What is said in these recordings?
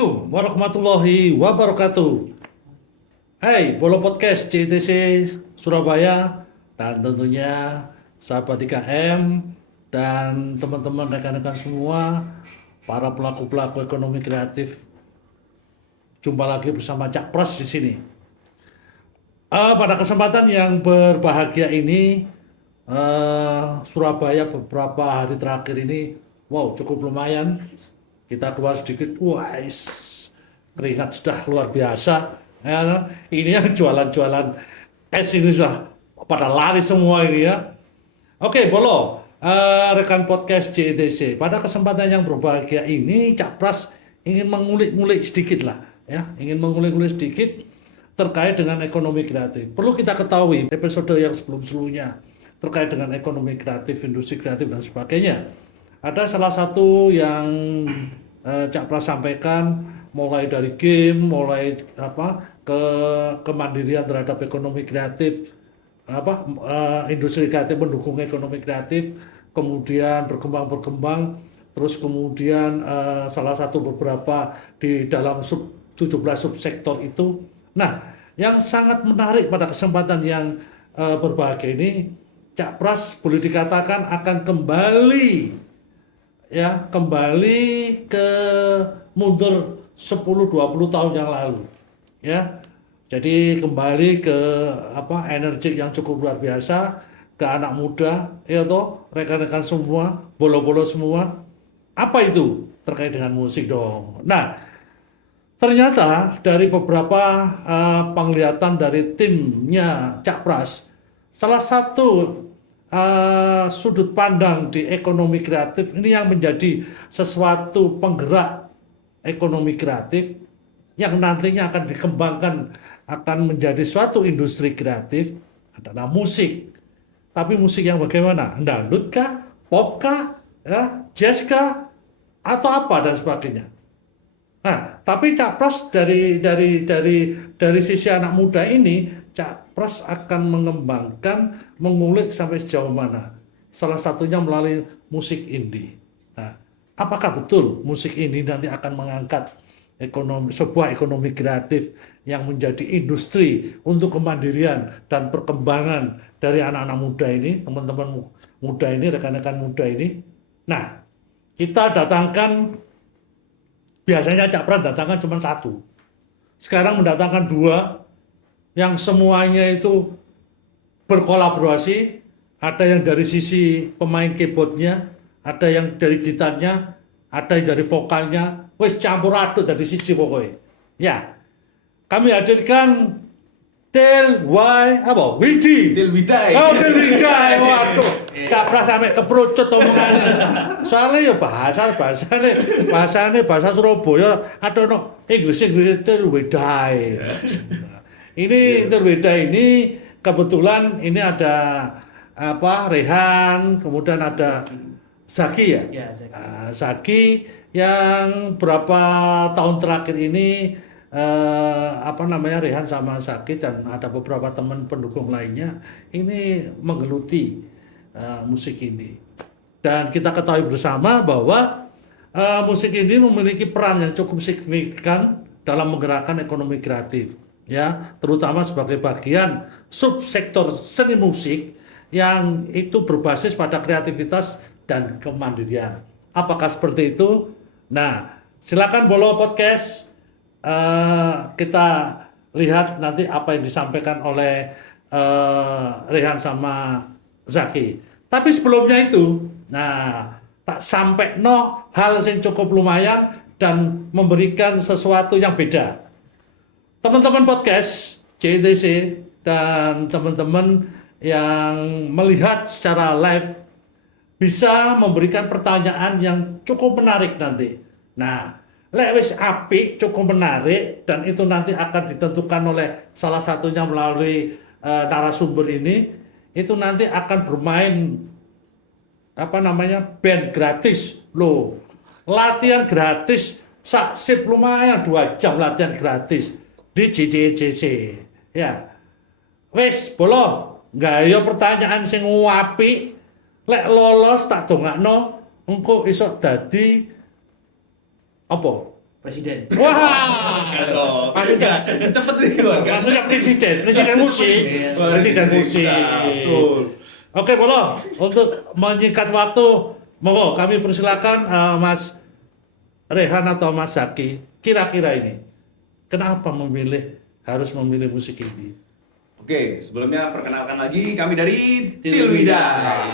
Assalamualaikum warahmatullahi wabarakatuh. Hai, Bolo Podcast CTC Surabaya dan tentunya sahabat 3M dan teman-teman rekan-rekan semua, para pelaku-pelaku ekonomi kreatif. Jumpa lagi bersama Cak Pras di sini. Pada kesempatan yang berbahagia ini, Surabaya beberapa hari terakhir ini, wow, cukup lumayan. Kita keluar sedikit, wah, keringat sudah luar biasa. Ya, ini yang jualan-jualan es ini sudah pada lari semua ini ya. Oke, Bolo, rekan podcast JTC. Pada kesempatan yang berbahagia ini, Cak Pras ingin mengulik-ngulik sedikit lah, ya, ingin mengulik-ngulik sedikit terkait dengan ekonomi kreatif. Perlu kita ketahui episode yang sebelum-sebelumnya terkait dengan ekonomi kreatif, industri kreatif dan sebagainya. Ada salah satu yang Cak Pras sampaikan, mulai dari game, mulai ke kemandirian terhadap ekonomi kreatif, industri kreatif mendukung ekonomi kreatif, kemudian berkembang, terus kemudian salah satu beberapa di dalam 17 subsektor itu. Nah, yang sangat menarik pada kesempatan yang berbahagia ini, Cak Pras boleh dikatakan akan kembali ke mundur 10-20 tahun yang lalu, ya. Jadi kembali ke energi yang cukup luar biasa, ke anak muda, ya toh, rekan-rekan semua, bolo-bolo semua. Apa itu terkait dengan musik dong? Nah, ternyata dari beberapa penglihatan dari timnya Cak Pras, salah satu sudut pandang di ekonomi kreatif ini yang menjadi sesuatu penggerak ekonomi kreatif yang nantinya akan dikembangkan, akan menjadi suatu industri kreatif adalah musik. Tapi musik yang bagaimana? Dangdut kah? Pop kah? Ya, jazz kah? Atau apa dan sebagainya. Nah, tapi Cak Pras dari sisi anak muda ini, Cak Pras akan mengembangkan, mengulik sampai sejauh mana. Salah satunya melalui musik indie. Nah, apakah betul musik indie nanti akan mengangkat sebuah ekonomi kreatif yang menjadi industri untuk kemandirian dan perkembangan dari anak-anak muda ini, teman-teman muda ini, rekan-rekan muda ini. Nah, kita datangkan, biasanya Cak Pras datangkan cuma satu. Sekarang mendatangkan dua, yang semuanya itu berkolaborasi. Ada yang dari sisi pemain keyboardnya, ada yang dari gitarnya, ada yang dari vokalnya. Wes campur aduk dari sisi pokoknya. Ya, kami hadirkan Widi. Del Widai. Oh, Del Widai. Waduh, Cak Pras sampai keperucut omongannya. Soalnya ya bahasa Surabaya, atau Inggris Del Widai. Ini Del Widai ini kebetulan ini ada Rehan, kemudian ada Zaki ya. Ya, Zaki. Zaki yang berapa tahun terakhir ini Rehan sama Zaki dan ada beberapa teman pendukung lainnya ini menggeluti musik ini. Dan kita ketahui bersama bahwa musik ini memiliki peran yang cukup signifikan dalam menggerakkan ekonomi kreatif, ya, terutama sebagai bagian subsektor seni musik yang itu berbasis pada kreativitas dan kemandirian. Apakah seperti itu? Nah, silakan Bolo Podcast, kita lihat nanti apa yang disampaikan oleh Rehan sama Zaki. Tapi sebelumnya itu, tak sampai hal yang cukup lumayan dan memberikan sesuatu yang beda. Teman-teman podcast JTC dan teman-teman yang melihat secara live bisa memberikan pertanyaan yang cukup menarik nanti. Nah, lek wis apik, cukup menarik, dan itu nanti akan ditentukan oleh salah satunya melalui narasumber ini, itu nanti akan bermain band gratis loh. Latihan gratis, saksip lumayan 2 jam latihan gratis di JTC. Ya. Wis, Bolo, gayo pertanyaan sing apik, lek lolos tak dongakno engko iso dadi Presiden. Wah, maksudnya Cepet nih gua. maksudnya presiden musik, Iya. presiden musik. Betul. Oke, Bolo, untuk menyingkat waktu, monggo kami persilakan Mas Rehan atau Mas Zaki. Kira-kira ini, kenapa harus memilih musik ini? Oke, sebelumnya perkenalkan lagi kami dari Tilwida. Tilwida.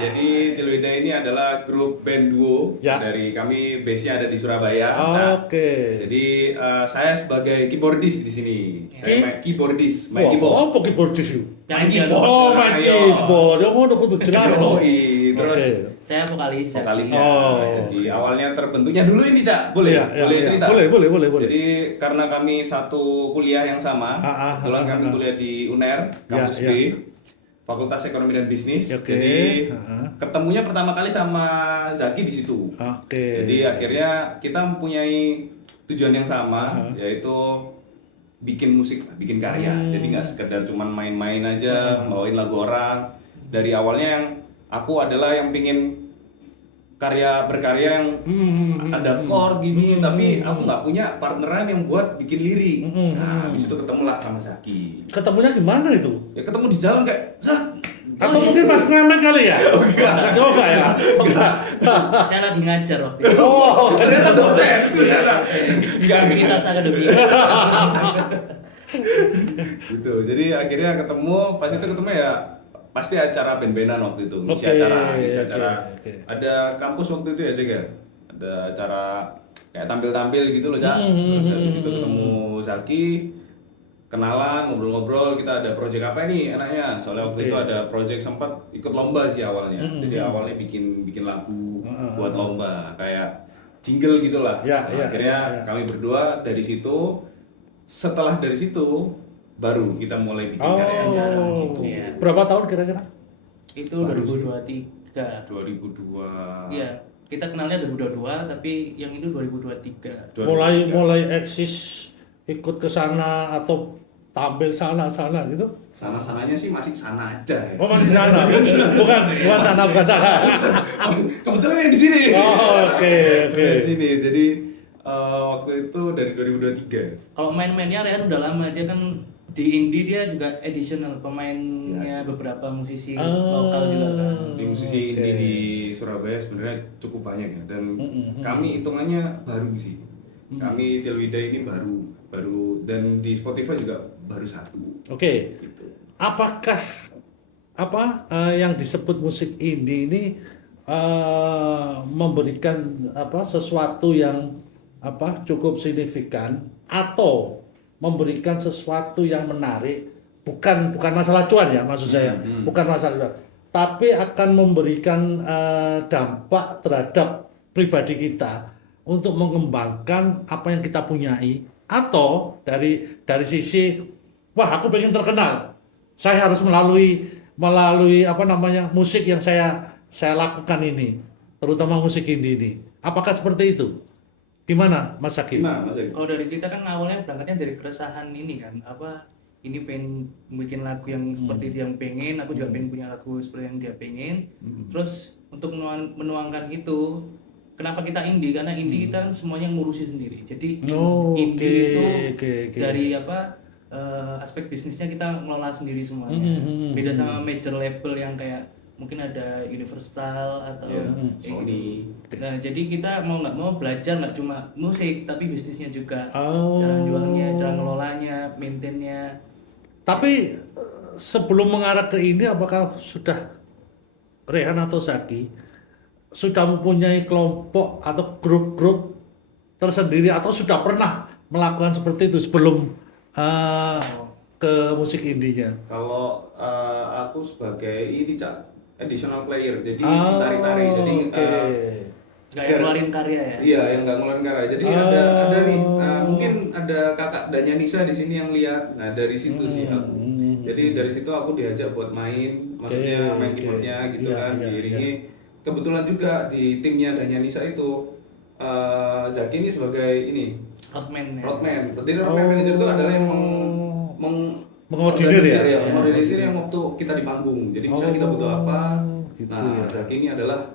Jadi Tilwida ini adalah grup band duo Ya. dari kami, base-nya ada di Surabaya. Oke. Jadi saya sebagai keyboardis di sini. Saya main keyboardis, main Wah, keyboard. apa keyboardis itu? Yang keyboard. Oh, main Ayo. keyboard. Yang ngono kudu jelas. Yoi. Terus Oke. Saya vokalis. vokalisnya. Oh, Jadi oke. awalnya terbentuknya dulu ini, Cak. Boleh? Iya, iya, Boleh iya. cerita? Boleh. Jadi karena kami satu kuliah yang sama, kebetulan kami kuliah di UNER, kampus Ya, B, ya. Fakultas Ekonomi dan Bisnis. Oke. Jadi ketemunya pertama kali sama Zaki di situ. Oke. Jadi akhirnya kita mempunyai tujuan yang sama, yaitu bikin musik, bikin karya. Jadi nggak sekedar cuman main-main aja, bawain lagu orang. Dari awalnya yang aku adalah yang pingin berkarya yang ada chord gini, tapi aku nggak punya partneran yang buat bikin lirik. Nah, habis itu ketemulah sama Zaki. Ketemunya gimana itu? Ya ketemu di jalan kayak, Zak. Atau mungkin pas ngemen kali ya? Zaki, oh enggak ya? Oh, enggak. Saya lagi ngajar waktu itu. Oh, Ternyata dosen. Ternyata. Kita akademi. Gitu. Jadi akhirnya ketemu, pas itu ketemu ya pasti acara band-bandan waktu itu, ngisi Oke, acara. oke. Ada kampus waktu itu ya, Cek ya. Ada acara kayak tampil-tampil gitu loh, Cak. Terus habis itu ketemu Zaki, kenalan, ngobrol-ngobrol, kita ada project apa nih enaknya. Soalnya waktu itu ada project sempat ikut lomba sih awalnya. Jadi awalnya bikin lagu buat lomba, kayak jingle gitulah. Ya, Nah, akhirnya kami berdua dari situ, setelah dari situ baru kita mulai bikin karya gitu. Iya. Berapa tahun kira-kira? Itu 2023. 2002. Iya, kita kenalnya 2022 tapi yang itu 2023. Mulai eksis ikut ke sana atau tampil sana gitu? Sana-sananya sih masih sana aja ya. Oh, masih sana. bukan sana. Kebetulan yang di sini. Oh, oke. Di sini. Jadi waktu itu dari 2023. Kalau main-mainnya Rehan udah lama, dia kan di indie dia juga additional pemainnya beberapa musisi lokal juga kan. Di musisi indie di Surabaya sebenarnya cukup banyak ya, dan kami hitungannya baru sih. Kami Tilwida ini baru dan di Spotify juga baru satu. Oke. Gitu. Apakah yang disebut musik indie ini memberikan sesuatu yang cukup signifikan atau memberikan sesuatu yang menarik, bukan masalah cuan ya maksud saya, bukan masalah cuan, tapi akan memberikan dampak terhadap pribadi kita untuk mengembangkan apa yang kita punyai, atau dari sisi wah aku pengen terkenal, saya harus melalui musik yang saya lakukan ini, terutama musik indie ini. Apakah seperti itu? Gimana Mas Zaki? Gimana Mas Zaki? Kalau dari kita kan awalnya berangkatnya dari keresahan ini kan, ini pengen bikin lagu yang seperti dia yang pengen, aku juga pengen punya lagu seperti yang dia pengen. Terus untuk menuangkan itu, kenapa kita indie? Karena indie kita kan semuanya ngurusi sendiri. Jadi indie itu dari aspek bisnisnya kita ngelola sendiri semuanya. Beda sama major label yang kayak mungkin ada Universal atau Sony. Nah, jadi kita mau nggak mau belajar nggak cuma musik tapi bisnisnya juga, cara jualnya, cara ngelolanya, maintainnya. Tapi sebelum mengarah ke ini, apakah sudah Rehan atau Zaki sudah mempunyai kelompok atau grup-grup tersendiri, atau sudah pernah melakukan seperti itu sebelum ke musik indinya? Kalau aku sebagai ini, Cak, additional player, jadi tarik-tarik, jadi Nggak yang ngeluarin karya ya? Iya, yang nggak ngeluarin karya. Jadi ada nih, mungkin ada kakak Danya Nisa di sini yang lihat. Nah dari situ sih aku. Jadi dari situ aku diajak buat main, maksudnya main keyboardnya gitu kan, diiringi. Kebetulan juga di timnya Danya Nisa itu Zaki ini sebagai ini roadman. Berarti roadman manager itu adalah yang mengorganisir ya? Mengorganisir yang waktu kita di panggung. Jadi misalnya kita butuh apa, gitu nah ya. Zaki ini adalah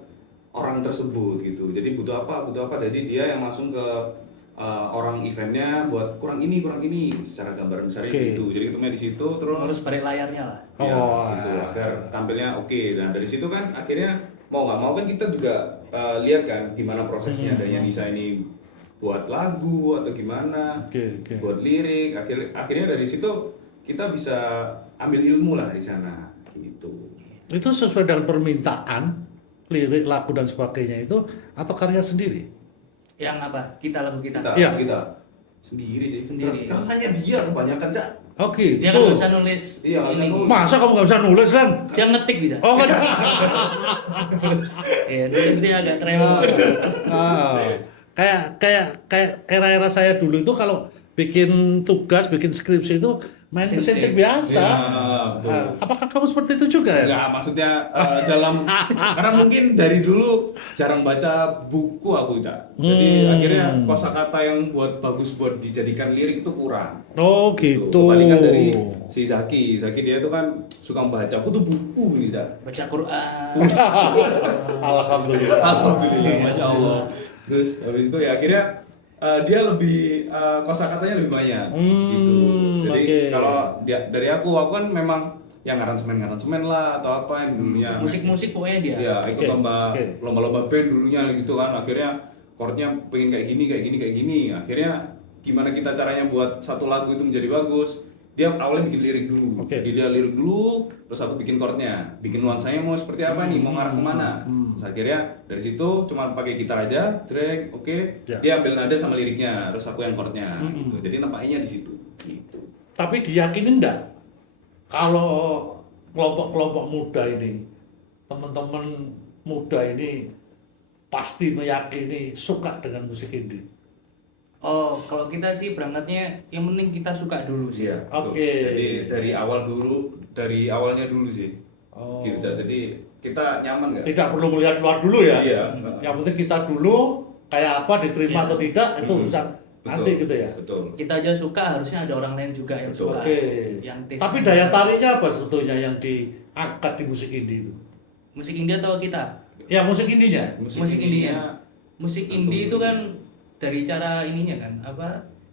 orang tersebut gitu. Jadi butuh apa, jadi dia yang langsung ke orang eventnya buat kurang ini secara gambar besarnya Oke. gitu. Jadi ketemunya di situ terus Ngurus balik layarnya lah. ya, Oh, gitu agar tampilnya oke. Nah dari situ kan akhirnya mau nggak mau kan kita juga lihat kan gimana prosesnya dari yang Nisa ini buat lagu atau gimana, Oke. buat lirik. Akhirnya dari situ kita bisa ambil ilmu lah di sana gitu. Itu sesuai dengan permintaan, lirik, lagu dan sebagainya itu atau karya sendiri? Yang apa? Lagu kita. Iya. Kita sendiri sih. Sendiri. Keresahannya dia kebanyakan Cak. Oke. Dia kan nggak bisa nulis Iya, nggak bisa ini. nulis. Masa kamu nggak bisa nulis kan? Dia ngetik bisa. Oh kan? Iya, nulis dia agak tremor. Ah. Kayak era-era saya dulu itu kalau bikin tugas, bikin skripsi itu main Mesin mesin tik tik. biasa. Iya, betul. Apakah kamu seperti itu juga ya? Enggak, maksudnya dalam karena mungkin dari dulu jarang baca buku aku, Cak. Jadi akhirnya kosakata yang bagus buat dijadikan lirik itu kurang. Oh gitu. Kebalikan dari si Zaki dia itu kan suka membaca. Aku tuh buku ini, Cak. Baca Quran. Alhamdulillah. Alhamdulillah, masya Allah. Terus habis itu ya akhirnya dia lebih kosakatanya lebih banyak gitu. Jadi oke. kalau dari aku kan memang yang ngaransemen lah atau apa yang dulunya Musik-musik pokoknya dia. ya ikut Oke, oke. lomba band dulunya gitu kan. Akhirnya chordnya pengen kayak gini. Akhirnya gimana kita caranya buat satu lagu itu menjadi bagus. Dia awalnya bikin lirik dulu. Oke. Jadi dia lirik dulu, terus aku bikin chordnya, bikin nuansanya mau seperti apa nih, mau ngarah kemana. Terus akhirnya dari situ cuma pakai gitar aja, drag, oke. Ya. Dia ambil nada sama liriknya, terus aku yang chordnya gitu. Jadi nampaknya di situ. Gitu. Tapi diyakini enggak kalau kelompok-kelompok muda ini, teman-teman muda ini pasti meyakini suka dengan musik indie. Oh, kalau kita sih berangkatnya yang penting kita suka dulu sih. Iya. Oke. betul. Jadi dari awalnya dulu sih. Oh. Gitu. Jadi kita nyaman nggak? Tidak perlu melihat luar dulu ya. Iya. Yang penting kita dulu kayak apa diterima Iya. atau tidak itu urusan Betul. nanti gitu ya. Betul. Kita aja suka, harusnya ada orang lain juga yang Betul. suka. Oke. Yang Tapi daya tariknya apa sebetulnya yang diangkat di musik indie itu? musik India atau kita? Ya musik indinya. Musik India. Musik Atau indie itu kan dari cara ininya kan,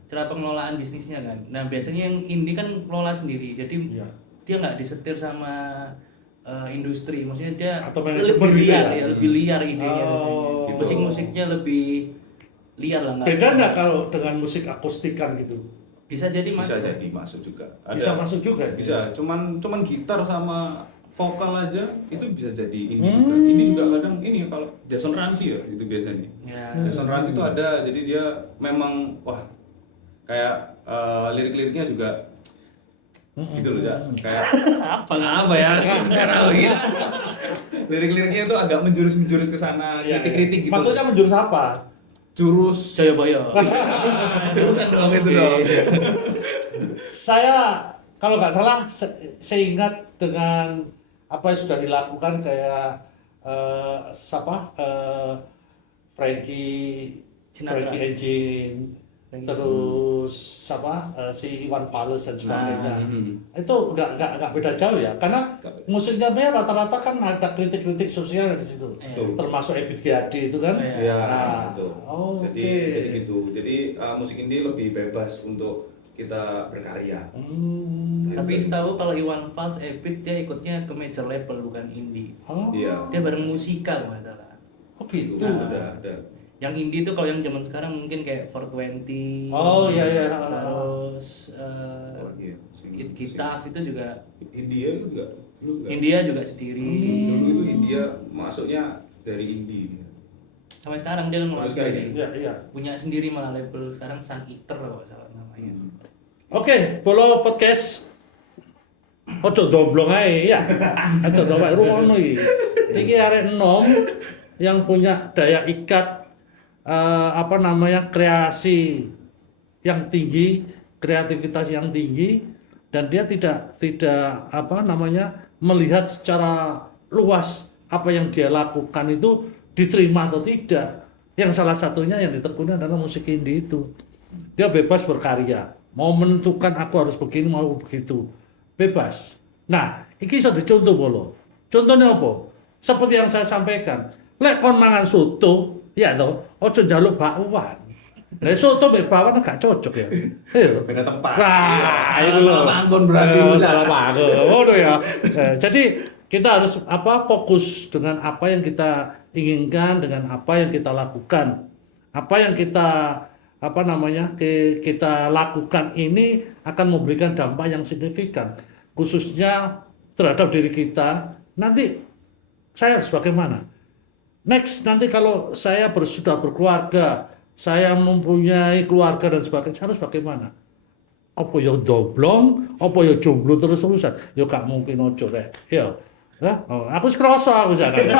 cara pengelolaan bisnisnya kan. Nah biasanya yang indie kan kelola sendiri, jadi Iya. dia nggak disetir sama industri, maksudnya dia Atau manajemen lebih gitu liar, ya? ya, lebih liar idenya. Oh. biasanya. Musik-musiknya lebih liar lah. Beda nggak kalau dengan musik akustikan gitu? Bisa jadi Bisa masuk. jadi masuk juga. Bisa masuk juga. ya? Bisa. Cuman gitar sama vokal aja itu bisa jadi indie juga. Ini juga kadang ini kalau Jason Ranti ya itu biasanya. Ya. Jason Ranti itu ada, jadi dia memang wah kayak lirik-liriknya juga gitu loh, Cak. Kayak apa ya? Karena gitu. Lirik-liriknya itu agak menjurus ke sana, Iya, kritik-kritik iya. gitu. Maksudnya menjurus apa? Jurus Jayabaya. jurusan dong itu dong. Saya kalau nggak salah saya ingat dengan apa yang sudah dilakukan kayak Frankie Sinatra. Engine, terus si Iwan Fals dan sebagainya. Itu nggak beda jauh ya, karena musiknya mereka rata-rata kan ada kritik-kritik sosial di situ, Betul. termasuk Ebit G. Ade itu kan. Iya. Ya, Nah, betul. oh, Jadi oke. gitu. Jadi musik indie lebih bebas untuk kita berkarya. Tapi setahu kalau Iwan Fals, Ebit dia ikutnya ke major label bukan indie. Oh, Iya. Dia bareng musikal masalah. oh gitu. Itu ada. Yang indie tuh kalau yang zaman sekarang mungkin kayak 420. Oh, iya. Terus Oh, iya. Gitas itu juga India itu juga dulu kan? India juga sendiri. Dulu itu India masuknya dari indie. Sampai sekarang dia kan Sampai malah sekarang sendiri. Iya, iya. Punya sendiri malah label sekarang Sun Eater kalau nggak salah namanya. Oke, Bolo Podcast. Ojo domblong ae ya. Ojo domblong rumono iki. Iki arek enom yang punya daya ikat kreasi yang tinggi, kreativitas yang tinggi, dan dia tidak melihat secara luas apa yang dia lakukan itu diterima atau tidak. Yang salah satunya yang ditekuni adalah musik indie itu. Dia bebas berkarya, mau menentukan aku harus begini mau begitu, bebas. Nah, iki iso dicontoh Bolo. Contohnya apa? Seperti yang saya sampaikan, lek kon mangan soto, ya toh, ojo njaluk bakwan. Lah soto mbek bakwan gak cocok ya. Iya. Beda tempat. Wah, itu Salah loh. panggon berarti. Salah panggon. Oh ya. Jadi kita harus fokus dengan apa yang kita inginkan, dengan apa yang kita lakukan. Apa yang kita kita lakukan ini akan memberikan dampak yang signifikan, khususnya terhadap diri kita. Nanti saya harus bagaimana? Next, nanti kalau saya sudah berkeluarga, saya mempunyai keluarga dan sebagainya, saya harus bagaimana? Apa ya doblong, apa ya jomblo terus-terusan? Ya gak mungkin ojo rek. Ya. Aku krasa aku sakjane.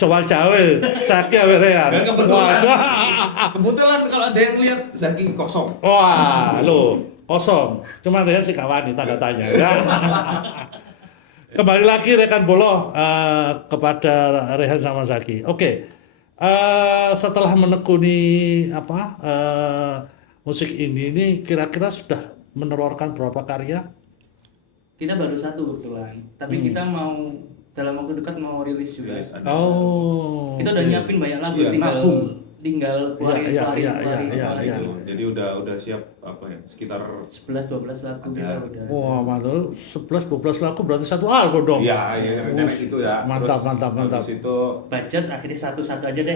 Coba Jawa, Zaki awake ya. Dan kebetulan kalau ada yang lihat Zaki kosong. Wah, lo kosong. Cuma Rehan sih kawani tanda tanya. Ya. Kembali lagi rekan Bolo kepada Rehan sama Zaki. Oke. Setelah menekuni musik indie ini kira-kira sudah menelurkan berapa karya? Kita baru satu kebetulan, tapi kita mau dalam waktu dekat mau rilis juga. Oh. Kita udah nyiapin banyak lagu, Iya, tinggal keluarin. Jadi udah siap sekitar 11-12 lagu kita udah. Wah, mantap. 11-12 lagu berarti satu album dong. Iya, rencana gitu ya. Mantap. Terus itu Budget akhirnya satu-satu aja deh.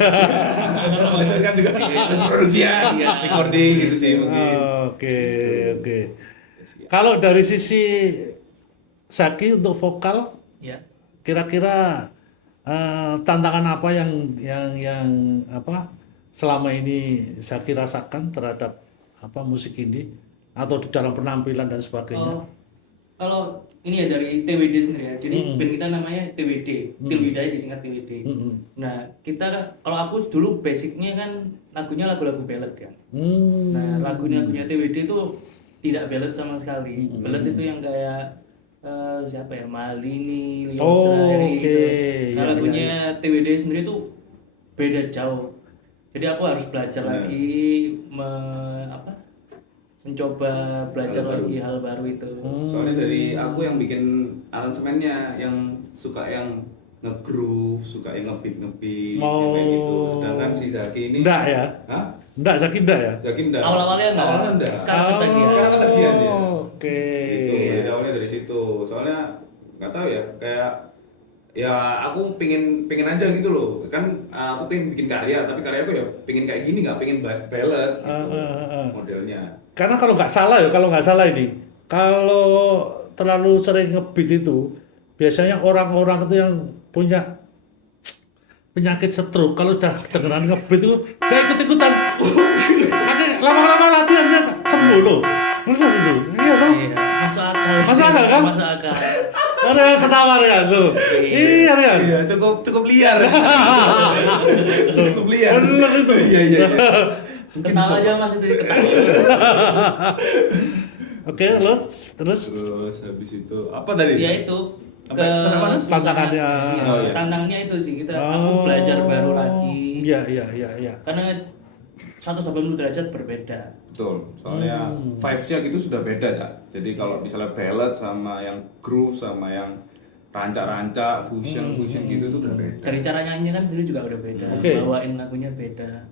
kan juga terus produksi ya, recording gitu sih mungkin. Oke. Kalau dari sisi Zaki untuk vokal, Ya. kira-kira tantangan apa yang selama ini Zaki rasakan terhadap musik indie atau di dalam penampilan dan sebagainya? Kalau ini ya dari TWD sendiri ya. Jadi band kita namanya TWD, Tilwidaya disingkat TWD. Nah, kalau aku dulu basicnya kan lagunya lagu-lagu ballad kan. Nah, lagunya TWD itu tidak ballad sama sekali. Ballad itu yang kayak siapa ya, Malini, Leodra gitu. Nah, lagunya TWD sendiri tuh beda jauh. Jadi aku harus belajar lagi mencoba belajar lagi hal baru itu. Soalnya dari aku yang bikin aransemennya, yang suka yang nge-groove, suka yang nge-beat kayak gitu. Sedangkan si Zaki ini enggak ya? Hah? Enggak, Zaki enggak ya? Zaki enggak. Awalnya enggak. Sekarang ketagihan dia. Oke. Itu awalnya dari situ. Soalnya nggak tahu ya, kayak ya aku pengen aja gitu loh. Kan aku pengen bikin karya, tapi karya aku ya pengen kayak gini, nggak pengen ballad gitu modelnya. Karena kalau nggak salah ini, kalau terlalu sering ngebeat itu, biasanya orang-orang itu yang punya penyakit stroke, kalau sudah dengeran ngebeat itu, dia ikut-ikutan. Nanti lama-lama latihan dia sembuh loh. Benar itu. Iya toh? Masuk akal. Masuk akal. Ada yang ketawa ya tuh. Iya. Iya, cukup liar. Cukup liar. Benar itu. Iya. Ketawa aja Mas itu ketawa. Oke, terus habis itu apa tadi? Ya itu tantangannya. Tantangannya itu sih aku belajar baru lagi. Iya. Karena 180 derajat berbeda. Betul. Soalnya vibes-nya gitu sudah beda, Cak. Jadi kalau misalnya ballad sama yang groove sama yang rancak-rancak, fusion gitu tuh udah beda. Dari cara nyanyi kan sendiri juga udah beda. Bawain lagunya beda.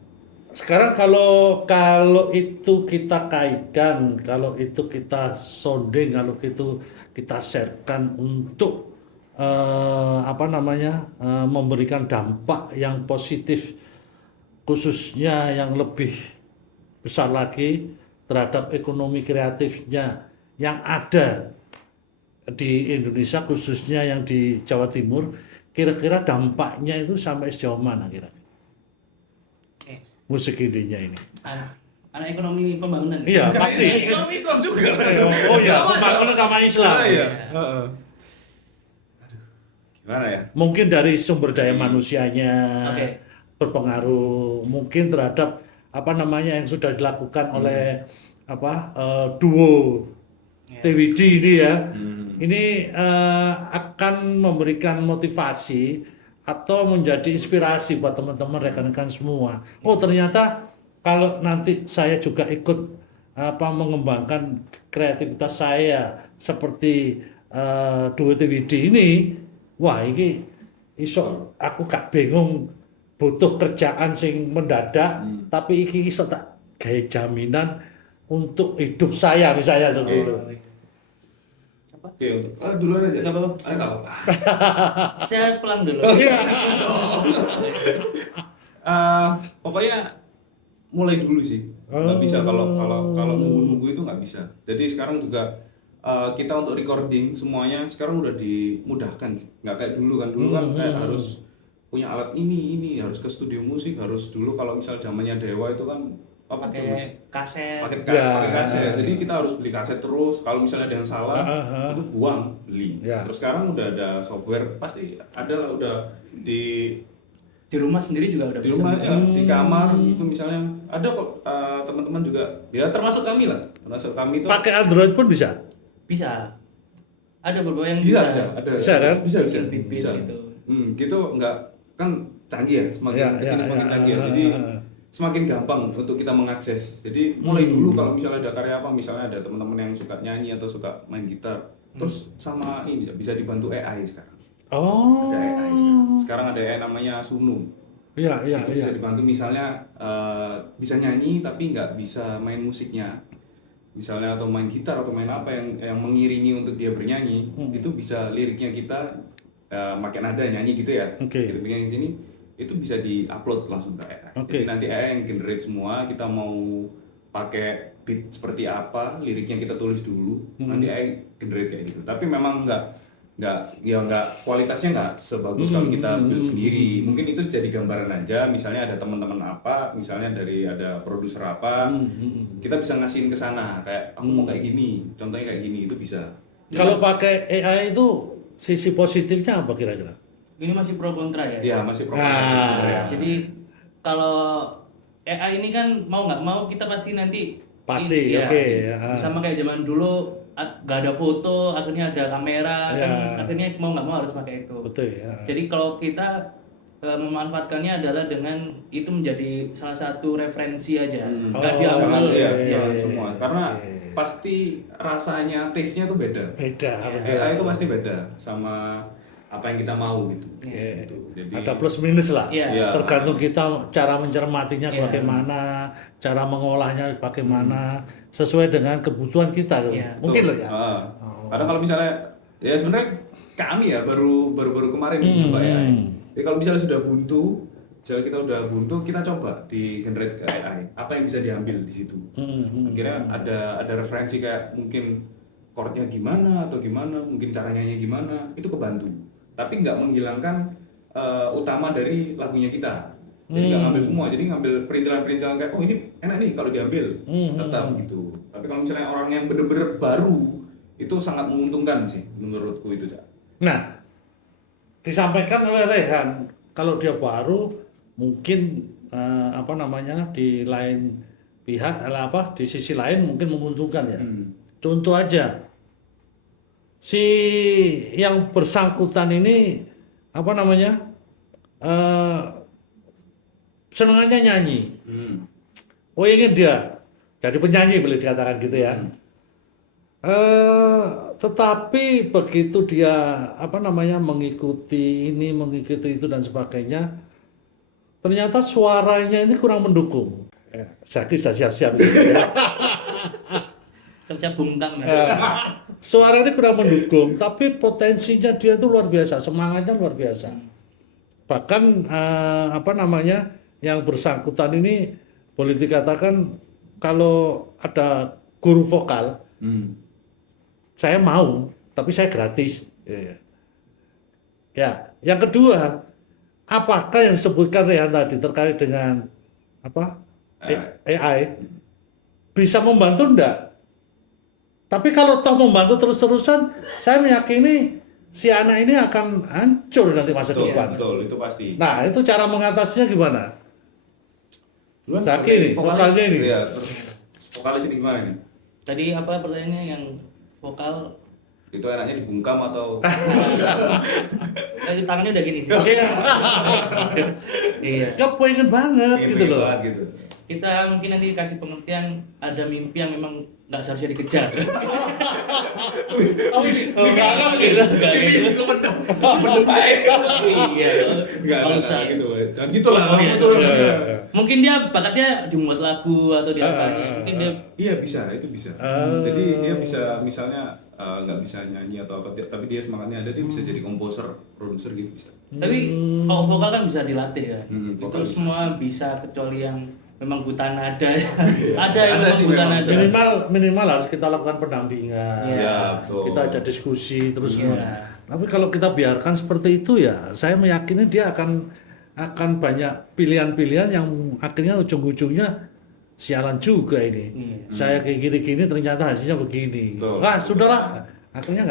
Sekarang kalau itu kita kaitkan, kalau itu kita sounding, kalau itu kita sharekan untuk memberikan dampak yang positif, khususnya yang lebih besar lagi terhadap ekonomi kreatifnya yang ada di Indonesia, khususnya yang di Jawa Timur, kira-kira dampaknya itu sampai sejauh mana kira-kira? Musik indie-nya ini. Anak ekonomi pembangunan. Iya, pasti. Ekonomi Islam juga. Oh iya, pembangunan sama Islam. Iya. Gimana ya? Mungkin dari sumber daya manusianya berpengaruh, mungkin terhadap yang sudah dilakukan oleh duo TWD ini ya. Ini akan memberikan motivasi atau menjadi inspirasi buat teman-teman rekan-rekan semua. Oh, ternyata kalau nanti saya juga ikut mengembangkan kreativitas saya seperti duo TWD ini, wah ini iso aku gak bingung butuh kerjaan sing mendadak, tapi iki iso tak kayak jaminan untuk hidup saya misalnya seperti itu. Oke, duluan aja. Nggak apa-apa. Nggak apa-apa. Saya pulang dulu. Pokoknya mulai dulu sih. Nggak bisa kalau nunggu itu nggak bisa. Jadi sekarang juga kita untuk recording semuanya sekarang udah dimudahkan. Nggak kayak dulu kan. Dulu kan kayak harus punya alat ini harus ke studio musik, harus dulu kalau misal zamannya Dewa itu kan Pakai kaset. pakai kaset. Jadi kita harus beli kaset terus. Kalau misalnya ada yang salah, itu buang, beli. Ya. Terus sekarang udah ada software, pasti ada lah udah di Rumah sendiri juga udah di bisa. rumah ya, di kamar itu misalnya ada kok teman-teman juga. Ya termasuk kami lah. Termasuk kami itu Pakai Android pun bisa. Bisa. Ada beberapa yang bisa, ada. Bisa kan? Bisa. Beat Bisa. gitu. Gitu enggak kan canggih ya, semakin kesini semakin canggih ya. Jadi semakin gampang untuk kita mengakses. Jadi mulai dulu kalau misalnya ada karya apa, misalnya ada teman-teman yang suka nyanyi atau suka main gitar, terus sama ini bisa dibantu AI sekarang. Oh. Ada AI sekarang. Sekarang ada AI namanya Sunu. Iya. Itu bisa dibantu misalnya bisa nyanyi tapi nggak bisa main musiknya. Misalnya atau main gitar atau main apa yang mengiringi untuk dia bernyanyi, itu bisa liriknya kita pakai nada nyanyi gitu ya. Liriknya di sini itu bisa di-upload langsung ke AI. Jadi nanti AI yang generate semua, kita mau pakai beat seperti apa, liriknya kita tulis dulu, nanti AI generate kayak gitu. Tapi memang nggak kualitasnya nggak sebagus kalau kita build sendiri. Mungkin itu jadi gambaran aja. Misalnya ada teman-teman apa, misalnya ada produser apa, kita bisa ngasihin ke sana. Kayak aku mau kayak gini, contohnya kayak gini, itu bisa. Kalau pakai AI itu sisi positifnya apa kira-kira? Ini masih pro kontra ya? Iya, masih pro kontra sebenarnya. Jadi kalau AI ini kan mau nggak mau kita pasti nanti Pasti, ya, oke. sama kayak zaman dulu nggak ada foto, akhirnya ada kamera, kan akhirnya mau nggak mau harus pakai itu. Betul ya. Jadi kalau kita memanfaatkannya adalah dengan itu menjadi salah satu referensi aja, nggak diambil jangan semua, karena pasti rasanya, taste-nya tuh beda. AI itu pasti beda sama apa yang kita mau gitu. Gitu. Jadi ada plus minus lah. Iya. Tergantung kita cara mencermatinya bagaimana, cara mengolahnya bagaimana, sesuai dengan kebutuhan kita. Mungkin loh ya. Karena kalau misalnya ya sebenarnya kami ya baru kemarin coba AI. Jadi kalau misalnya sudah buntu, misalnya kita udah buntu, kita coba di generate ke AI. Apa yang bisa diambil di situ? Akhirnya ada referensi kayak mungkin chordnya gimana atau gimana, mungkin cara nyanyi gimana, itu kebantu. Tapi nggak menghilangkan utama dari lagunya kita. Jadi nggak ngambil semua, jadi ngambil perintilan-perintilan kayak oh ini enak nih kalau diambil, tetap gitu. Tapi kalau misalnya orang yang bener-bener baru, itu sangat menguntungkan sih menurutku itu, Cak. Nah, disampaikan oleh Rehan kalau dia baru mungkin di lain pihak di sisi lain mungkin menguntungkan ya. Contoh aja si yang bersangkutan ini senengannya nyanyi. Oh ingin dia jadi penyanyi boleh dikatakan gitu ya. Tetapi begitu dia mengikuti ini, mengikuti itu dan sebagainya, ternyata suaranya ini kurang mendukung. Saya sudah siap-siap. Siap-siap bungkam. Suara ini kurang mendukung, tapi potensinya dia itu luar biasa, semangatnya luar biasa. Bahkan yang bersangkutan ini boleh dikatakan kalau ada guru vokal, saya mau, tapi saya gratis. Ya, yang kedua, apakah yang disebutkan Rehan tadi terkait dengan AI bisa membantu enggak? Tapi kalau toh membantu terus-terusan, saya meyakini si anak ini akan hancur nanti masa depan. Betul, itu pasti. Nah, itu cara mengatasinya gimana? Zaki nih, vokalnya ini. Iya, terus vokalis ini gimana nih? Tadi apa pertanyaannya yang vokal? Itu enaknya dibungkam atau? Tangannya udah gini sih. Iya. Kepengen banget gitu loh. Kita mungkin nanti kasih pengertian, ada mimpi yang memang nggak seharusnya dikejar. Oh, Enggak gitu. Itu bener baik. Iya. Enggak Bangsa. gitu. Dan gitulah. Oh, iya, betul. iya, iya. Mungkin dia bakatnya membuat lagu atau di apanya. Mungkin dia Iya bisa, itu bisa. Jadi dia bisa misalnya nggak bisa nyanyi atau apa, tapi dia semangatnya ada, dia bisa jadi komposer, produser gitu bisa. Tapi kalau vokal kan bisa dilatih kan. Itu vokal bisa. semua bisa kecuali yang memang buta nada. Iya. Ada yang Ada memang sih buta memang. nada. minimal harus kita lakukan pendampingan. Iya, betul. Kita ajak diskusi terus. Iya. Tapi kalau kita biarkan seperti itu ya, saya meyakini dia akan banyak pilihan-pilihan yang akhirnya ujung-ujungnya sialan juga ini. Iya. Saya kayak gini-gini ternyata hasilnya begini. Betul. Wah, sudahlah. Akhirnya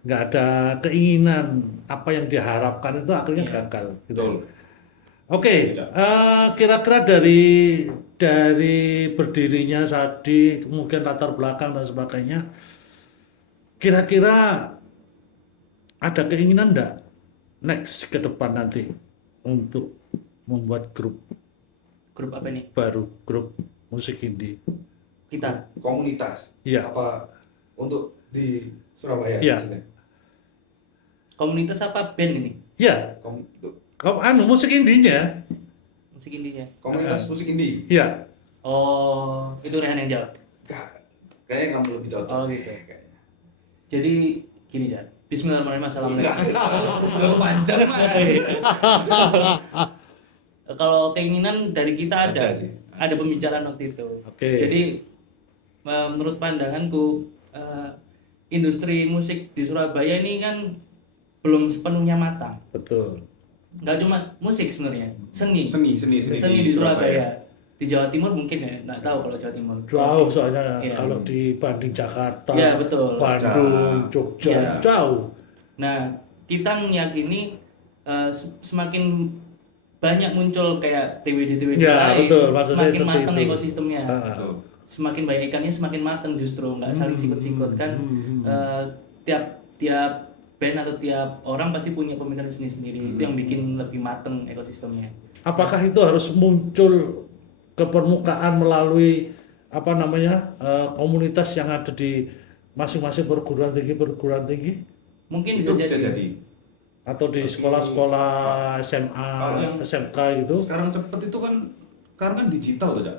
nggak ada keinginan apa yang diharapkan itu akhirnya Iya. gagal. Gitu. Betul. Oke, kira-kira dari berdirinya Sadi, kemudian latar belakang dan sebagainya, kira-kira ada keinginan enggak next ke depan nanti untuk membuat grup Grup apa nih? baru, grup musik indie? Kita. Komunitas. Iya. Apa untuk di Surabaya? Iya. maksudnya? Komunitas apa band ini? Ya, Untuk musik indinya. Musik indinya. komunitas musik indie. Ya, Oh, itu Rehan yang jawab. Kayaknya kamu lebih cocok. Oh, gitu. Kayaknya. Jadi gini, Jan. Bismillahirrahmanirrahim. Assalamualaikum. Udah panjang Kalau keinginan dari kita Ada sih. ada pembicaraan waktu itu. Oke. Jadi menurut pandanganku industri musik di Surabaya ini kan belum sepenuhnya matang. betul. Nggak cuma musik sebenarnya, seni Seni di Surabaya. Di Jawa Timur mungkin ya, nggak tahu kalau Jawa Timur. Jauh soalnya Iya. kalau dibanding Jakarta, Iya, betul. Bandung, Jogja, Iya. jauh. Nah, kita meyakini semakin banyak muncul kayak TWD Ya, lain, betul, maksud saya semakin seperti matang itu. ekosistemnya. Betul. Semakin banyak ikannya semakin matang justru, nggak saling sikut-sikut kan. Tiap band atau tiap orang pasti punya pemikiran sendiri-sendiri. Itu yang bikin lebih matang ekosistemnya. Apakah itu harus muncul ke permukaan melalui apa namanya komunitas yang ada di masing-masing perguruan tinggi Mungkin Itu bisa bisa jadi. jadi. atau di sekolah-sekolah SMA, Kalau yang SMK gitu? Sekarang cepet itu kan karena kan digital tuh, Cak.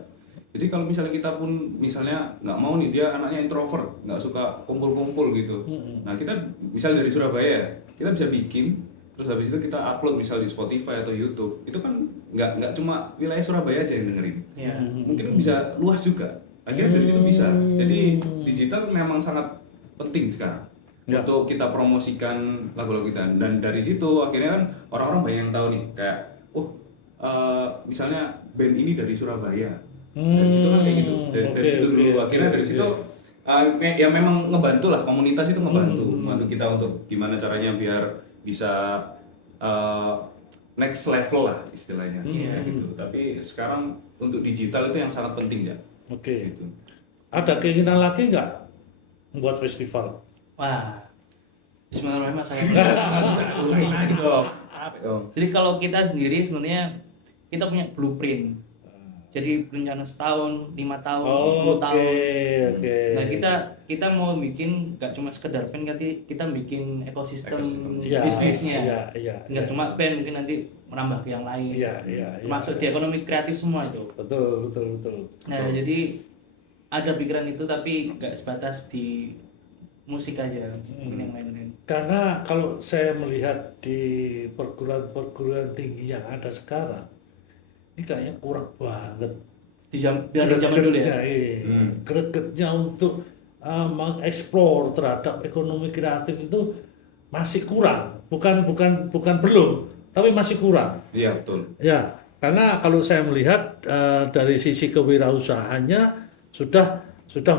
Jadi kalau misalnya kita pun misalnya nggak mau nih, dia anaknya introvert, nggak suka kumpul-kumpul gitu. Nah kita misal dari Surabaya, kita bisa bikin, terus habis itu kita upload misal di Spotify atau YouTube. Itu kan nggak cuma wilayah Surabaya aja yang dengerin. Ya. Mungkin bisa luas juga. Akhirnya dari situ bisa. Jadi digital memang sangat penting sekarang Ya. untuk kita promosikan lagu-lagu kita. Dan dari situ akhirnya kan orang-orang banyak yang tahu nih kayak, misalnya band ini dari Surabaya. Dari situ kan kayak gitu. Dari situ dulu. Akhirnya dari situ ya memang ngebantu lah, komunitas itu membantu kita untuk gimana caranya biar bisa next level lah istilahnya. Kayak gitu. Tapi sekarang untuk digital itu yang sangat penting ya. Oke. Gitu. Ada keinginan lagi nggak membuat festival? Wah. Bismillahirrahmanirrahim. Jadi kalau kita sendiri sebenarnya kita punya blueprint. Jadi rencana setahun, 5 tahun, 10 tahun. Oke. Nah kita mau bikin nggak cuma sekedar band, nanti kita bikin ekosistem Iya, bisnisnya. Iya. Nggak cuma band, mungkin nanti menambah ke yang lain. Iya. Termasuk di ekonomi kreatif semua itu. Betul. Nah jadi ada pikiran itu tapi nggak sebatas di musik aja, mungkin yang lain-lain. Karena kalau saya melihat di perguruan tinggi yang ada sekarang, ini kayaknya kurang banget. Di zaman dulu ya. Gregetnya untuk mengeksplor terhadap ekonomi kreatif itu masih kurang. Bukan belum, tapi masih kurang. Iya betul. Ya, karena kalau saya melihat dari sisi kewirausahaannya sudah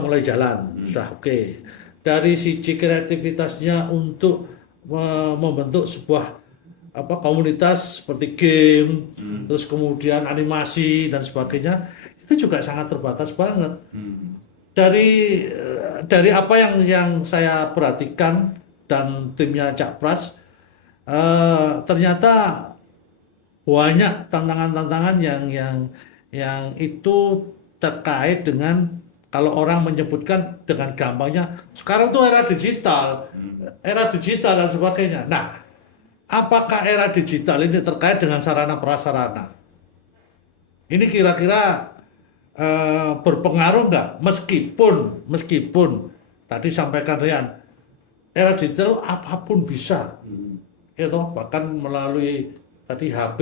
mulai jalan, sudah oke. Dari sisi kreativitasnya untuk membentuk sebuah komunitas seperti game, terus kemudian animasi dan sebagainya, itu juga sangat terbatas banget. Dari apa yang saya perhatikan dan timnya Cak Pras, ternyata banyak tantangan-tantangan yang itu terkait dengan kalau orang menyebutkan dengan gampangnya sekarang tuh era digital, dan sebagainya. Nah, apakah era digital ini terkait dengan sarana prasarana? Ini kira-kira berpengaruh nggak? Meskipun tadi sampaikan Rian, era digital apapun bisa, ya toh, bahkan melalui tadi HP,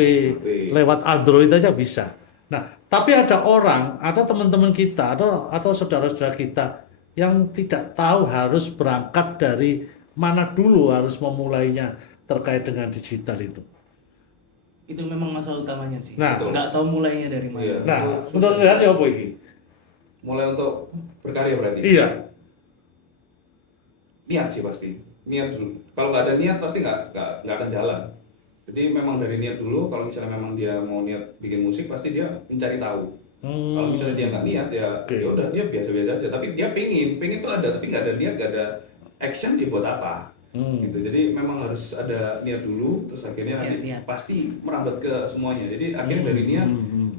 lewat Android aja bisa. Nah, tapi ada orang, ada teman-teman kita, atau saudara-saudara kita yang tidak tahu harus berangkat dari mana dulu harus memulainya terkait dengan digital itu. Itu memang masalah utamanya sih. Nah, nggak tahu mulainya dari mana. Iya. Nah, Itu menurut susah. kalian apa ini? Mulai untuk berkarya berarti. Iya. Niat sih pasti. Niat dulu. Kalau nggak ada niat pasti nggak akan jalan. Jadi memang dari niat dulu. Kalau misalnya memang dia mau niat bikin musik, pasti dia mencari tahu. Kalau misalnya dia nggak niat ya, Oke. ya udah dia biasa-biasa aja. Tapi dia pengen tuh ada, tapi nggak ada niat, nggak ada action, dia buat apa? Gitu. Jadi memang harus ada niat dulu, terus akhirnya nanti Niat. pasti merambat ke semuanya. Jadi akhirnya dari niat,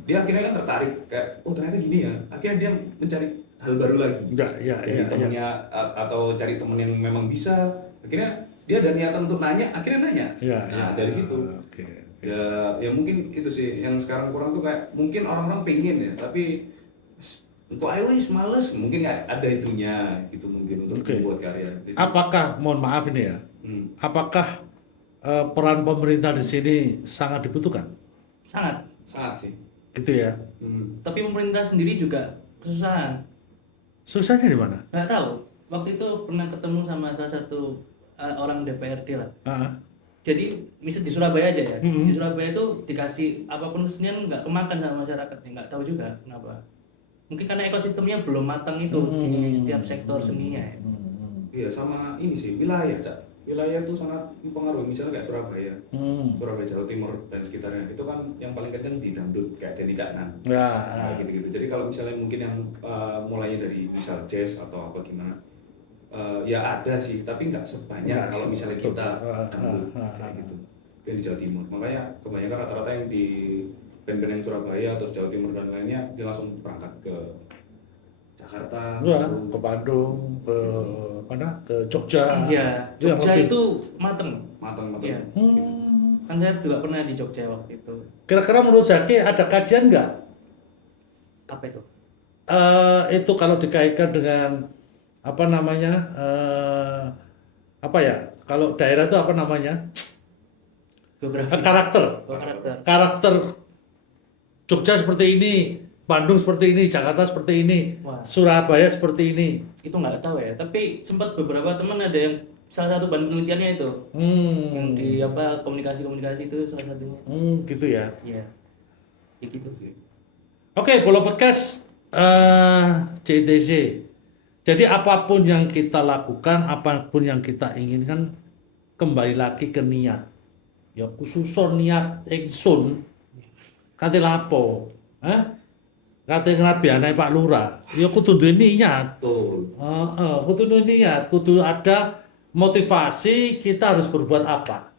dia akhirnya kan tertarik kayak, oh ternyata gini ya. Akhirnya dia mencari hal baru lagi. Ya. Dari temennya atau cari temen yang memang bisa. Akhirnya dia ada niatan untuk nanya, akhirnya nanya. Nah, dari situ. Oke. Ya mungkin itu sih yang sekarang kurang tuh, kayak mungkin orang-orang pengen ya, tapi untuk wis males, mungkin nggak ada itunya gitu mungkin untuk Oke. membuat karya. Jadi, Apakah, mohon maaf ini ya, apakah peran pemerintah di sini sangat dibutuhkan? Sangat. sangat sih. Gitu ya. Tapi pemerintah sendiri juga kesusahan. Susahnya di mana? Nggak tahu. Waktu itu pernah ketemu sama salah satu orang DPRD lah. Ah, Jadi misal di Surabaya aja ya. Mhm. Di Surabaya itu dikasih apapun kesenian nggak kemakan sama masyarakatnya. Nggak tahu juga kenapa. Mungkin karena ekosistemnya belum matang itu di setiap sektor seninya ya. Iya, sama ini sih wilayah, Cak. Wilayah itu sangat mempengaruhi. Misalnya kayak Surabaya, Surabaya Jawa Timur dan sekitarnya itu kan yang paling kenceng di dangdut kayak Denny Caknan. Ya. Kayak gitu-gitu. Jadi kalau misalnya mungkin yang mulainya dari misal jazz atau apa gimana, ya ada sih, tapi nggak sebanyak Nggak kalau misalnya betul. kita dangdut kayak gitu. Itu yang di Jawa Timur. Makanya kebanyakan rata-rata yang di band-band yang Surabaya atau Jawa Timur dan lainnya dia langsung berangkat ke Jakarta, Ya, ke Bandung, ke mana? Ke Jogja. Iya, Itu yang Jogja lebih. itu mateng. matang-matang. Iya. Kan saya juga pernah di Jogja waktu itu. Kira-kira menurut Zaki ada kajian nggak? Apa itu? Itu kalau dikaitkan dengan apa namanya? Apa ya? Kalau daerah itu apa namanya? Geografi. Karakter. Karakter. Karakter Jogja seperti ini, Bandung seperti ini, Jakarta seperti ini, Wah. Surabaya seperti ini. Itu nggak tahu ya. Tapi sempat beberapa teman ada yang salah satu bahan penelitiannya itu yang di apa komunikasi itu salah satunya. Gitu ya. Iya. Ya gitu sih. Oke, Bola Podcast JTC. Jadi apapun yang kita lakukan, apapun yang kita inginkan, kembali lagi ke niat. Ya khususon niat ingsun kate lapo. Kate ngrabiyane Pak Lurah, ya kudu duwe niat. Betul. Kudu duwe niat, kudu ada motivasi kita harus berbuat apa.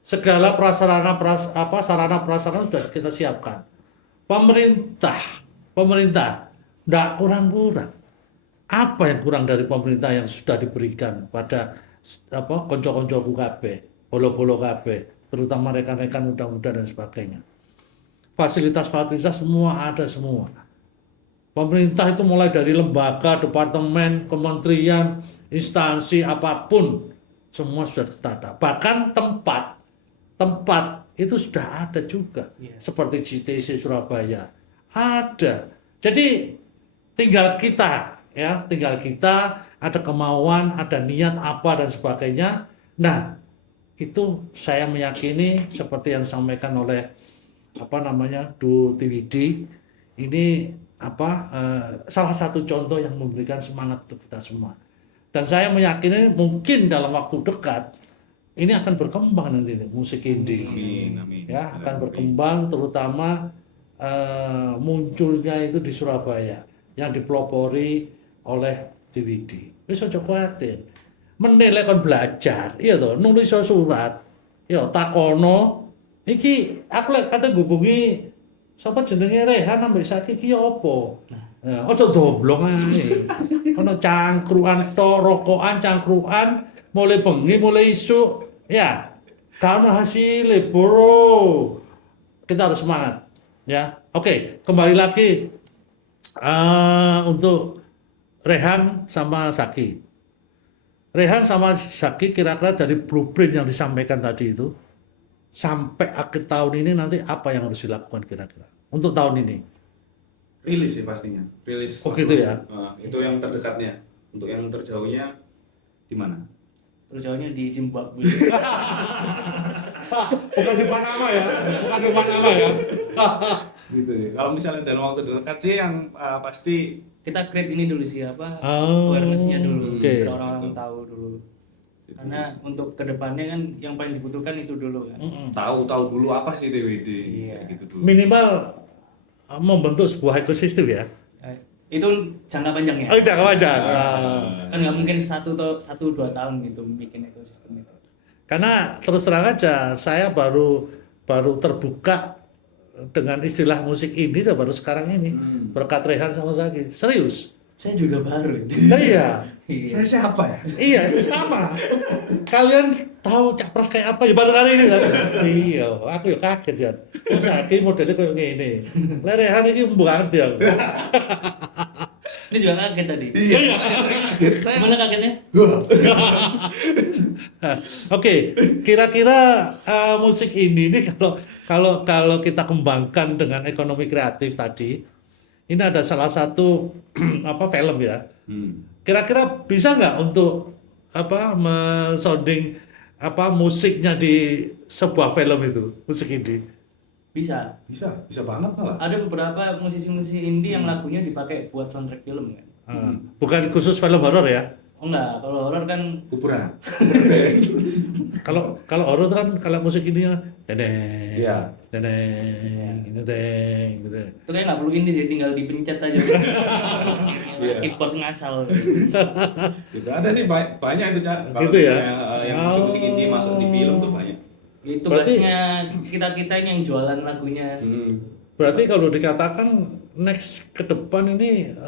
Segala sarana prasarana sudah kita siapkan. Pemerintah enggak kurang-kurang. Apa yang kurang dari pemerintah yang sudah diberikan pada konco-koncoku kabeh, bolo-bolo kabeh, terutama rekan-rekan muda-muda dan sebagainya. Fasilitas-fasilitas semua ada semua. Pemerintah itu mulai dari lembaga, departemen, kementerian, instansi apapun semua sudah tertata. Bahkan tempat itu sudah ada juga. Iya. Seperti JTC Surabaya ada. Jadi tinggal kita ada kemauan, ada niat apa dan sebagainya. Nah, itu saya meyakini seperti yang disampaikan oleh Du TWD ini salah satu contoh yang memberikan semangat untuk kita semua. Dan saya meyakini mungkin dalam waktu dekat ini akan berkembang nanti musik indie. Amin. Ya, akan berkembang terutama munculnya itu di Surabaya yang dipelopori oleh TWD. Wis aja kuwatir. Menilai kon belajar, iya toh, nulis surat. Ya takono iki aku lek kate ngubungi sapa jenenge Rehan ambek Saki iki ya apa? Ya, ojo domblong ae. Ono cangkruan to, rokokan, cangkruan, mulai bengi, mulai isuk. Ya, karena hasilnya, bro. Kita harus semangat. Ya, oke. Kembali lagi untuk Rehan sama Zaki. Rehan sama Zaki kira-kira dari blueprint yang disampaikan tadi itu sampai akhir tahun ini nanti apa yang harus dilakukan kira-kira untuk tahun ini? Rilis sih pastinya. Rilis. Oh gitu ya. Itu yang terdekatnya. Untuk yang terjauhnya di mana? Terjauhnya di Zimbabwe. Bukan di Panama ya, bukan di Panama ya. Gitu ya. Kalau misalnya dalam waktu dekat sih yang pasti Kita create ini dulu sih Oh, awareness-nya dulu, oke. biar orang-orang tahu dulu. Karena untuk kedepannya kan yang paling dibutuhkan itu dulu kan. tahu dulu apa sih TWD Iya. kayak gitu dulu. Minimal membentuk sebuah ekosistem ya. Itu jangka panjangnya. Oh, jangan wajar. Kan nggak mungkin 1-2 tahun gitu bikin ekosistem itu. Karena terus terang aja saya baru terbuka dengan istilah musik indie tuh baru sekarang ini berkat Rehan sama Zaki. Serius. Saya juga baru. Nah, iya. Saya siapa ya? Iya, sama. Kalian tahu capres kayak apa ya baru kali ini kan? Iya, aku ya kaget ya. Oh, Zaki modelnya kayak gini. Rehan ini banget ya. Ini juga kaget tadi. Iya. Mana kagetnya? Oke, kira-kira musik ini kalau kita kembangkan dengan ekonomi kreatif tadi, ini ada salah satu film ya. Kira-kira bisa nggak untuk sounding musiknya di sebuah film itu musik ini? Bisa. Bisa banget malah. Ada beberapa musisi-musisi indie yang lagunya dipakai buat soundtrack film kan. Bukan khusus film horor ya? Oh enggak, kalau horor kan Kuburan. Kalau horor kan kalau musik ini dedeng, Iya. dedeng, dedeng, gitu. itu kayak nggak perlu indie sih, tinggal dipencet aja. Iya. Keyboard ngasal. Gitu. Ada sih banyak itu Cak. Kalau Gitu ya? misalnya, yang musik indie masuk di film tuh banyak. Itu tugasnya kita ini yang jualan lagunya. Berarti kalau dikatakan next ke depan ini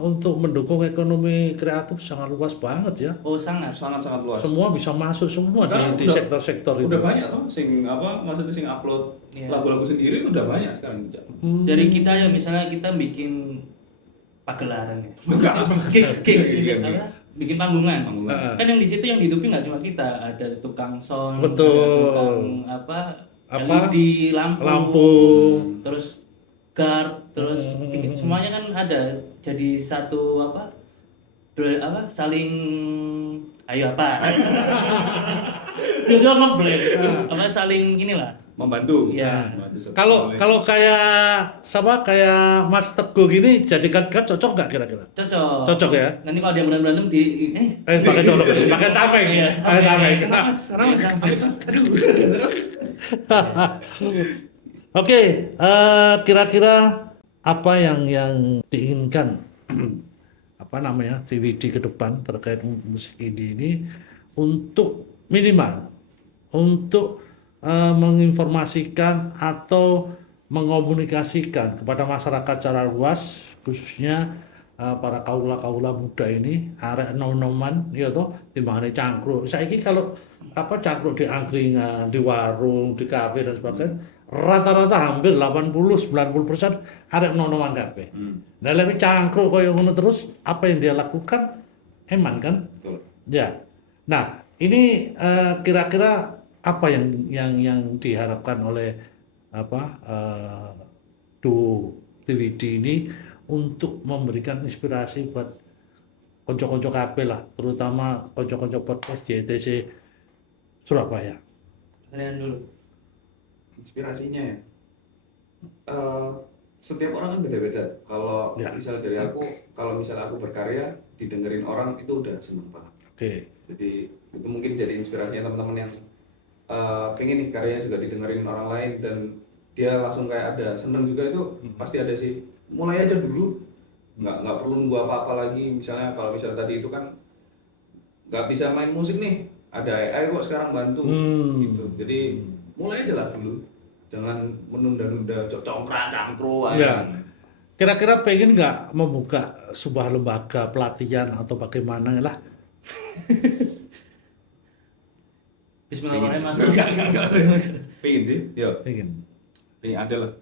untuk mendukung ekonomi kreatif sangat luas banget ya. Oh sangat. Sangat luas. Semua bisa masuk semua Sekarang di sektor-sektor itu. Udah banyak tuh maksudnya sing upload Iya. lagu-lagu sendiri itu udah banyak sekarang. Cak. Dari kita ya misalnya kita bikin pagelaran ya. Enggak. Gigs, Iya, apa? Bikin panggungan. Panggungan. Kan yang di situ yang dihidupin nggak cuma kita, ada tukang sound, Betul. ada tukang LED, lampu, terus guard, terus semuanya kan ada. Jadi satu saling ayo apa? Jodoh ngeblend. Saling inilah. Membantu. Iya. Kalau kayak Mas Teguh gini jadikan guard cocok nggak kira-kira? Cocok. Cocok ya? Nanti kalau dia berantem di ini Pakai colok, pakai tameng, Iya, pakai tameng. Oke, kira-kira apa yang diinginkan TWD ke depan terkait musik indie ini untuk minimal untuk menginformasikan atau mengomunikasikan kepada masyarakat secara luas khususnya para kaula muda ini arek nom-noman ya toh timbangane cangkruk. Saiki kalau cangkruk di angkringan, di warung, di kafe dan sebagainya rata-rata hampir 80-90% arek nom-noman kabeh. Nah, lek cangkruk koyo ngono terus apa yang dia lakukan eman kan? Betul. Ya. Nah, ini kira-kira apa yang diharapkan oleh duo TWD ini untuk memberikan inspirasi buat konco-konco kabeh lah, terutama konco-konco podcast JTC Surabaya. kalian dulu. Inspirasinya ya. Setiap orang kan beda-beda. Kalau Ya. misalnya dari aku, kalau misalnya aku berkarya didengerin orang itu udah seneng banget. Oke. Jadi itu mungkin jadi inspirasinya teman-teman yang pengen nih karyanya juga didengerin orang lain dan dia langsung kayak ada seneng juga itu pasti ada sih. Mulai aja dulu, nggak perlu nunggu apa-apa lagi. Misalnya kalau misalnya tadi itu kan nggak bisa main musik nih, ada AI kok sekarang bantu gitu. Jadi mulai aja lah dulu, jangan menunda-nunda congkrang cangkru Ya. Kira-kira pengen nggak membuka sebuah lembaga pelatihan atau bagaimana lah? Bismillahirrahmanirrahim. Enggak. Pengen sih, yo. Pengen. Pengen ada lah.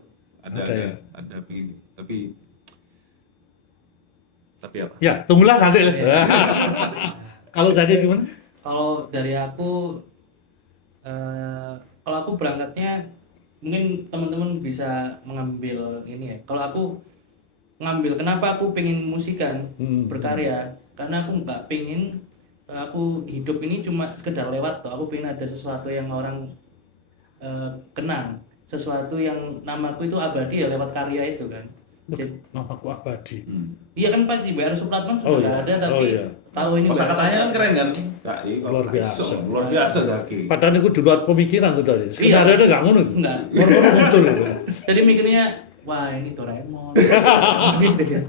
Ada ya? Ada pengen. Tapi apa? Ya, tunggulah nanti. Kalau jadi gimana? Kalau dari aku, kalau aku berangkatnya mungkin teman-teman bisa mengambil ini ya. Kalau aku ngambil, kenapa aku pengen musikan, berkarya? Karena aku nggak pengen aku hidup ini cuma sekedar lewat tuh. Aku pengen ada sesuatu yang orang kenang, sesuatu yang namaku itu abadi ya lewat karya itu kan. Namaku abadi. Iya kan pasti bayar Supratman Oh, sudah iya. ada, tapi Oh, iya. tahu ini Kosa Bayar katanya kan Supratman. keren kan? Luar biasa. Luar biasa Zaki. Padahal itu di luar pemikiran tuh dari. Skenario ada nggak ngono? Enggak. Baru muncul itu. Jadi mikirnya, wah ini Doraemon. Gitu ya.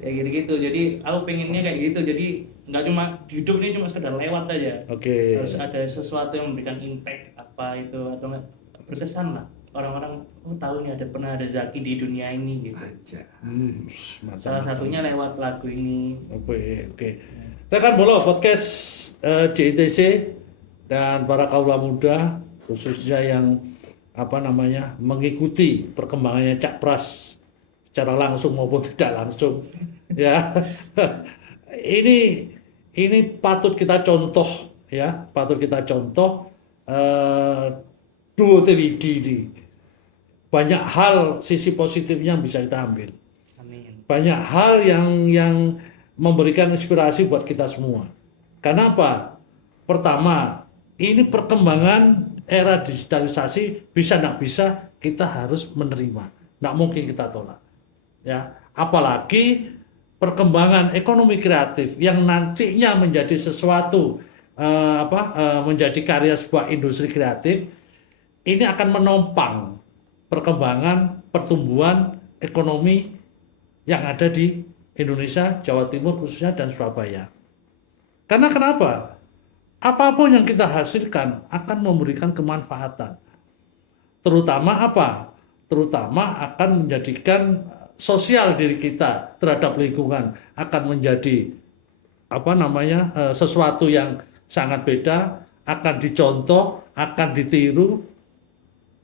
Kayak gitu-gitu. Jadi aku pengennya kayak gitu. Jadi nggak cuma hidup ini cuma sekedar lewat aja. Oke. Harus ada sesuatu yang memberikan impact apa itu atau nggak berkesan lah. Orang-orang tahu nih pernah ada Zaki di dunia ini gitu. Aja. Mantap. Salah satunya lewat lagu ini. Oke. Rekan Bolo podcast JITC dan para kaula muda khususnya yang mengikuti perkembangannya Cak Pras secara langsung maupun tidak langsung ya. ini patut kita contoh ya, duo TWD ini. Banyak hal sisi positifnya yang bisa kita ambil. Amin. Banyak hal yang memberikan inspirasi buat kita semua. Karena apa? Pertama, ini perkembangan era digitalisasi bisa nggak bisa kita harus menerima. Nggak mungkin kita tolak. Ya, apalagi perkembangan ekonomi kreatif yang nantinya menjadi sesuatu menjadi karya sebuah industri kreatif, ini akan menopang perkembangan pertumbuhan ekonomi yang ada di Indonesia, Jawa Timur khususnya dan Surabaya. Karena kenapa? Apapun yang kita hasilkan akan memberikan kemanfaatan. Terutama apa? Terutama akan menjadikan sosial diri kita terhadap lingkungan akan menjadi sesuatu yang sangat beda, akan dicontoh, akan ditiru,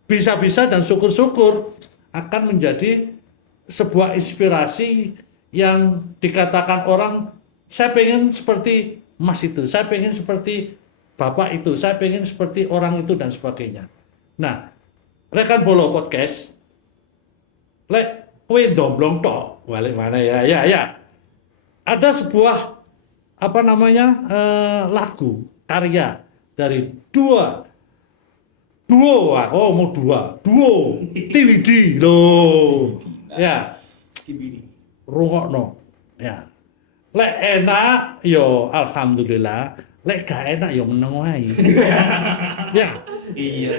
bisa-bisa dan syukur-syukur akan menjadi sebuah inspirasi yang dikatakan orang, saya pengen seperti Mas itu, saya pengen seperti Bapak itu, saya pengen seperti orang itu dan sebagainya. Nah, rekan Bolo podcast, kowe domblong tok, balik mana ya. Ada sebuah lagu karya dari duo TWD loh. Ya. Rungokno. Ya. Lek enak yo alhamdulillah, lek gak enak yo meneng wae. Ya. Iya.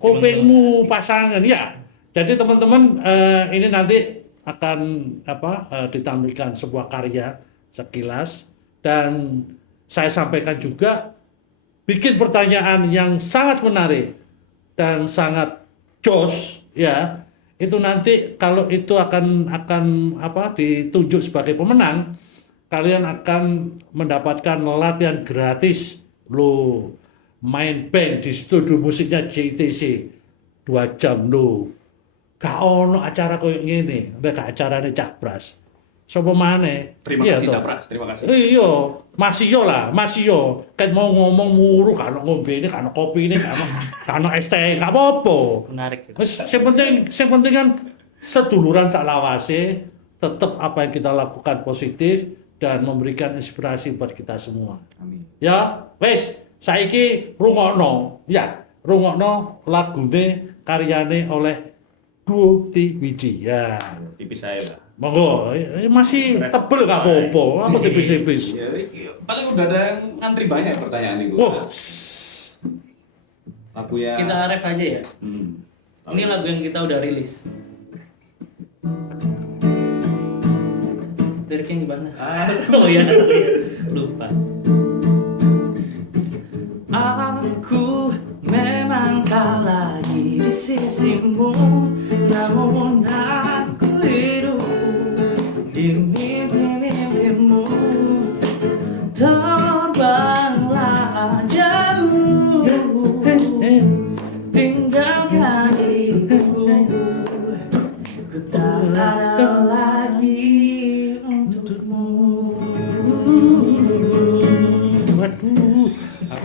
Kupingmu pasangan ya. Jadi teman-teman ini nanti akan ditampilkan sebuah karya sekilas dan saya sampaikan juga bikin pertanyaan yang sangat menarik dan sangat jos ya. Itu nanti kalau itu akan ditunjuk sebagai pemenang, kalian akan mendapatkan latihan gratis lo main band di studio musiknya JTC 2 jam lo. Gak ono acara koyo ngene, nek gak acarane Cak Pras. Sapa maneh? Terima kasih Cak Pras, terima kasih. Iya, masih yo. Ket mau ngomong muru kan ngombene, kan kopine, kan es teh, gak apa-apa. Menarik. Wis sing penting kan seduluran sak lawase, tetep apa yang kita lakukan positif dan memberikan inspirasi buat kita semua. Amin. Ya, wis saiki rungokno lagune karyane oleh Duo TWD. Ya. Tipis saya lah. Monggo, masih tebel gak apa-apa, apa tipis-tipis. Ya, paling udah ada yang antri banyak pertanyaan nih. Wah, Lagu yang Kita ref aja ya. Ini lagu yang kita udah rilis. Liriknya gimana? Oh iya, lupa. Aku memang tak lagi di sisimu, namun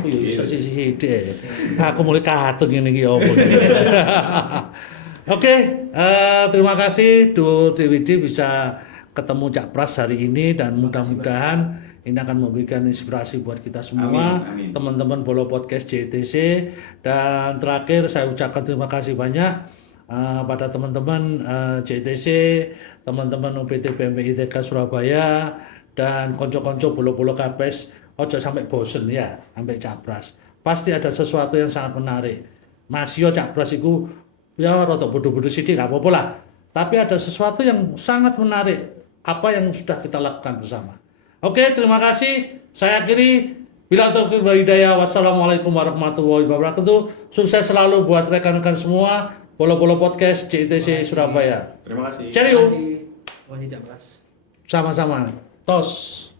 aku ya iso sithik. Aku mulai katun ngene iki opo. Oke, terima kasih Duo DWD bisa ketemu Cak Pras hari ini dan mudah-mudahan ini akan memberikan inspirasi buat kita semua, Amin, amin. teman-teman Bolo Podcast JTC. Dan terakhir saya ucapkan terima kasih banyak pada teman-teman JTC, teman-teman UPT BMPI TK Surabaya, dan konco-konco Bolo-Bolo KPS. Ojo sampai bosen ya, sampai Cak Pras. Pasti ada sesuatu yang sangat menarik. Mas yo Cak Pras itu ya rada bodoh-bodoh sidik nggak apa-apa lah. Tapi ada sesuatu yang sangat menarik apa yang sudah kita lakukan bersama. Oke, terima kasih. Saya akhiri. Bila taufiq wal hidayah. Wassalamualaikum warahmatullahi wabarakatuh. Sukses selalu buat rekan-rekan semua. Bolo-Bolo Podcast JTC Surabaya. Terima kasih. Cheerio. Terima kasih Cak Pras. Sama-sama. Tos.